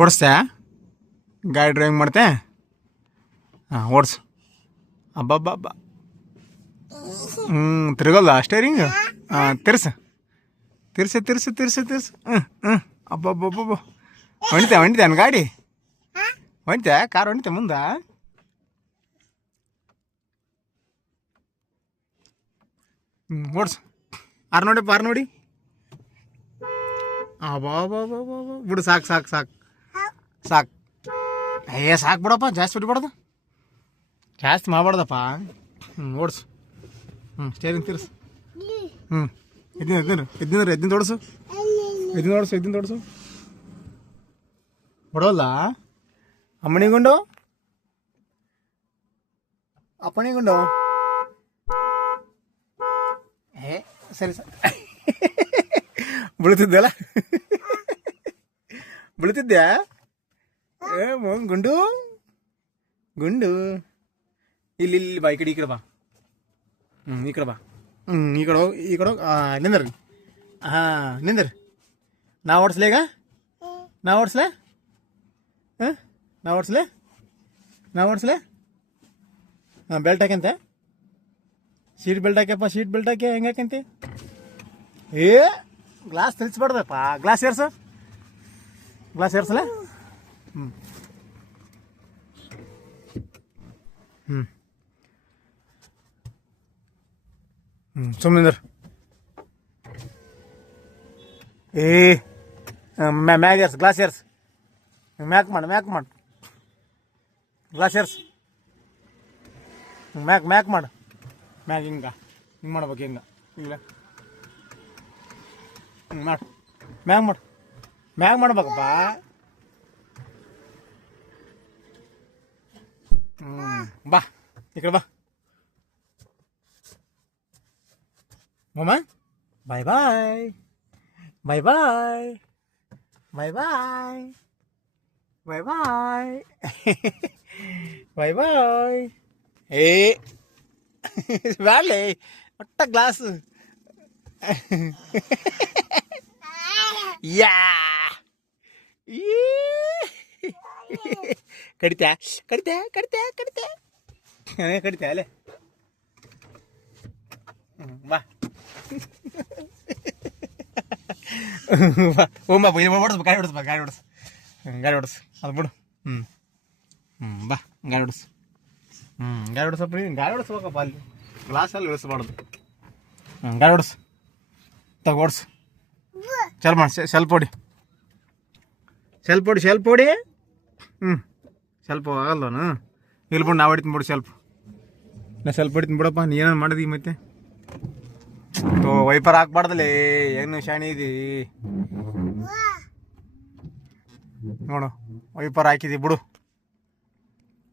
ಓಡಿಸ್ತೆ ಗಾಡಿ ಡ್ರೈವಿಂಗ್ ಮಾಡ್ತೆ ಹಾಂ ಓಡಿಸು ಅಬ್ಬಬ್ಬಬ್ಬ ತಿರುಗಲ್ಲ ಸ್ಟೇರಿಂಗ್ ಹಾಂ ತಿರ್ಸು ತಿರ್ಸು ತಿರ್ಸು ತಿರ್ಸು ತಿರ್ಸು ಅಬ್ಬಬ್ಬಬ್ಬ ಹೊಣಿತೆ ನನ್ನ ಗಾಡಿ ಹೊಣಿತೆ ಕಾರ್ ಹೊಣಿತೆ ಮುಂದೆ ಓಡಿಸು ಆರು ನೋಡಿ ಅಬ್ಬಬ್ಬಬ್ಬ ಬಿಡು ಸಾಕು ಸಾಕು ಸಾಕು ಸಾಕು ಸಾಕು ಬಿಡಪ್ಪ ಜಾಸ್ತಿ ಬಿಡ್ಬಾರ್ದು ಜಾಸ್ತಿ ಮಾಡಬಾರ್ದಪ್ಪ ಓಡಿಸು ಸ್ಟೇರಿಂಗ್ ತಿರ್ಸು ಎದ್ದಿನ ಓಡಿಸು ಬಿಡೋಲ್ಲ ಅಮ್ಮನಿಗುಂಡು ಅಪ್ಪನಿಗುಂಡು ಸರಿ ಸರ್ ಬೀಳ್ತಿದ್ದಲ್ಲ ಬೀಳ್ತಿದ್ಯಾ ಗುಂಡು ಗುಂಡು ಇಲ್ಲಿ ಬಾ ಈ ಕಡೆ ಬಾ ಈ ಕಡೆ ಬಾ ಈ ಕಡೆ ಹೋಗಿ ನಿಂದ್ರ ಹಾಂ ನಿಂದ್ರ ನಾ ಓಡಿಸ್ಲೇ ಈಗ ನಾ ಓಡಿಸ್ಲೆ ನಾ ಓಡಿಸ್ಲೆ ಹಾಂ ಬೆಲ್ಟ್ ಹಾಕ್ಯಂತೆ ಸೀಟ್ ಬೆಲ್ಟ್ ಹಾಕ್ಯಪ್ಪ ಸೀಟ್ ಬೆಲ್ಟ್ ಹಾಕಿ ಹೆಂಗೆ ಹಾಕ್ಯಂತೆ ಗ್ಲಾಸ್ ತಿರ್ಸ್ಬಾರ್ದಪ್ಪ ಗ್ಲಾಸ್ ಏರ್ಸಲ್ಲ ಸುಮ್ಮನೆ ಮ್ಯಾಗ ಏರ್ಸ್ ಗ್ಲಾಸ್ ಏರ್ಸ್ ಮ್ಯಾಕ್ ಮಾಡು ಗ್ಲಾಸ್ ಏರ್ಸ್ ಮ್ಯಾಕ್ ಮಾಡು ಮ್ಯಾಗ ಹಿಂಗೆ ಮಾಡ್ಬೇಕು ಹಿಂಗೆ ಇಲ್ಲ ಮಾಡು ಮ್ಯಾಗ ಮಾಡ್ಬೇಕಪ್ಪ ಬಾ ಈ ಕಡೆ ಬಾ ಮಮ್ಮ ಬಾಯ್ ಬಾಯ್ ಬಾಯ್ ಬಾಯ್ ಬಾಯ್ ಬಾಯ್ ಬಾಯ್ ಬಾಯ್ ಬಾಯ್ ಬಾಯ್ ಬ್ಯಾಡ್ಲೆ ಒಟ್ಟ ಗ್ಲಾಸ್ ಯಾ ಕಡಿತ್ಯಾ ಅಲ್ಲೇ ಬಾ ಓಡ್ಸ್ಬ ಗಾಡಿ ಓಡಿಸ್ ಅದು ಬಿಡು ಬಾ ಗಾಡಿ ಓಡಿಸ್ ಗಾಡಿ ಓಡಿಸಪ್ಪ ಗಾಡಿ ಓಡಿಸ್ಬೇಕಪ್ಪ ಅಲ್ಲಿ ಗ್ಲಾಸಲ್ಲಿ ಇಳಿಸ್ಬಾರ್ದು ಗಾಡಿ ಓಡಿಸ್ ಓಡಿಸು ಚಲ್ ಮಾಡಿ ಸ್ವಲ್ಪ ಹೊಡಿ ಸ್ವಲ್ಪ ಆಗಲ್ವನು ಇಲ್ಲಿ ಬಿಡು ನಾವು ಹೊಡಿತೀನಿ ಬಿಡು ಸ್ವಲ್ಪ ಹೊಡಿತೀನಿ ಬಿಡಪ್ಪ ನೀನೇನು ಮಾಡಿದಿ ಮತ್ತೆ ವೈಪರ್ ಹಾಕ್ಬಾರ್ದಲ್ಲೇ ಏನು ಶಾಣಿ ಇದಿ ನೋಡು ವೈಪರ್ ಹಾಕಿದಿ ಬಿಡು